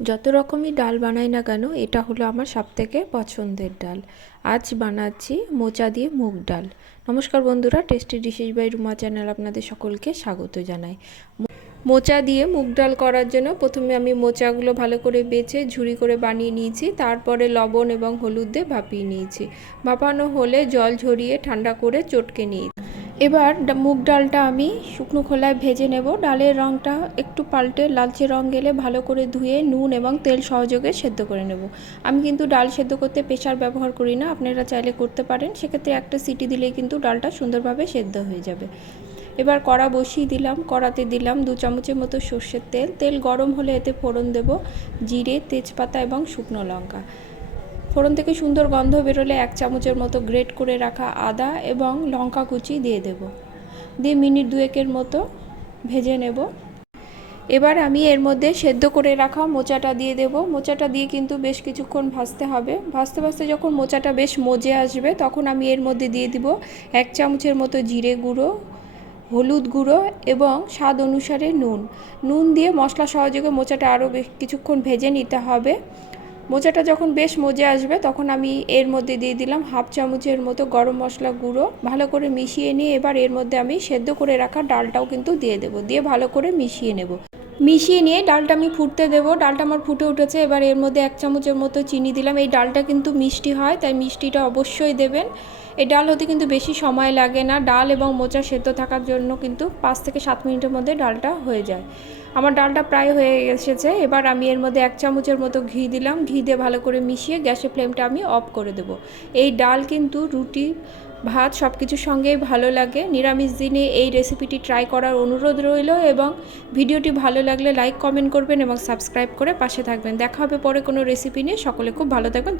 যত রকমই ডাল বানাই না কেন এটা হলো আমার সবথেকে পছন্দের ডাল। আজ বানাচ্ছি মোচা দিয়ে মুগ ডাল। নমস্কার বন্ধুরা, tasty dishes by Ruma channel আপনাদের সকলকে স্বাগত জানাই। মোচা দিয়ে মুগ ডাল করার জন্য প্রথমে আমি মোচাগুলো ভালো করে বেছে ঝুরি করে বানিয়ে নিয়েছি, তারপরে লবণ এবং হলুদ দিয়ে ভাপিয়ে নিয়েছি। ভাপানো হলে জল ঝরিয়ে ঠান্ডা করে চটকে নিয়েছি। এবার মুগ ডালটা আমি শুকনো খোলায় ভেজে নেব। ডালের রঙটা একটু পাল্টে লালচে রঙ গেলে ভালো করে ধুয়ে নুন এবং তেল সহযোগে সেদ্ধ করে নেব। আমি কিন্তু ডাল সেদ্ধ করতে প্রেসার ব্যবহার করি না, আপনারা চাইলে করতে পারেন। সেক্ষেত্রে একটা সিটি দিলেই কিন্তু ডালটা সুন্দরভাবে সেদ্ধ হয়ে যাবে। এবার কড়া বসিয়ে দিলাম, কড়াতে দিলাম 2 চামচের মতো সর্ষের তেল। তেল গরম হলে এতে ফোড়ন দেব জিরে, তেজপাতা এবং শুকনো লঙ্কা। ফোড়ন থেকে সুন্দর গন্ধ বেরোলে 1 চামচের মতো গ্রেট করে রাখা আদা এবং লঙ্কা কুচি দিয়ে দেব। দিয়ে মিনিট 2-এর মতো ভেজে নেব। এবার আমি এর মধ্যে সেদ্ধ করে রাখা মোচাটা দিয়ে দেব। মোচাটা দিয়ে কিন্তু বেশ কিছুক্ষণ ভাজতে হবে। ভাজতে ভাজতে যখন মোচাটা বেশ মজে আসবে তখন আমি এর মধ্যে দিয়ে দিব 1 চামচের মতো জিরে গুঁড়ো, হলুদ গুঁড়ো এবং স্বাদ অনুসারে নুন দিয়ে মশলা সহযোগে মোচাটা আরও বেশ কিছুক্ষণ ভেজে নিতে হবে। মোচাটা যখন বেশ মজে আসবে তখন আমি এর মধ্যে দিয়ে দিলাম 1/2 চামচের মতো গরম মশলা গুঁড়ো। ভালো করে মিশিয়ে নিয়ে এবার এর মধ্যে আমি সেদ্ধ করে রাখা ডালটাও কিন্তু দিয়ে দেব। দিয়ে ভালো করে মিশিয়ে নেব। মিশিয়ে নিয়ে ডালটা আমি ফুটতে দেব। ডালটা আমার ফুটে উঠেছে। এবার এর মধ্যে 1 চামচের মতো চিনি দিলাম। এই ডালটা কিন্তু মিষ্টি হয়, তাই মিষ্টিটা অবশ্যই দেবেন। এই ডাল হতে কিন্তু বেশি সময় লাগে না। ডাল এবং মোচা সেদ্ধ থাকার জন্য কিন্তু 5 থেকে 7 মিনিটের মধ্যে ডালটা হয়ে যায়। আমার ডালটা প্রায় হয়ে এসেছে। এবার আমি এর মধ্যে 1 চামচের মতো ঘি দিলাম। ঘি দিয়ে ভালো করে মিশিয়ে গ্যাসের ফ্লেমটা আমি অফ করে দেব। এই ডাল কিন্তু রুটি, ভাত সব কিছুর সঙ্গেই ভালো লাগে। নিরামিষ দিনে এই রেসিপিটি ট্রাই করার অনুরোধ রইল এবং ভিডিওটি ভালো লাগলে লাইক, কমেন্ট করবেন এবং সাবস্ক্রাইব করে পাশে থাকবেন। দেখা হবে পরে কোনো রেসিপি নিয়ে। সকলে খুব ভালো থাকবেন।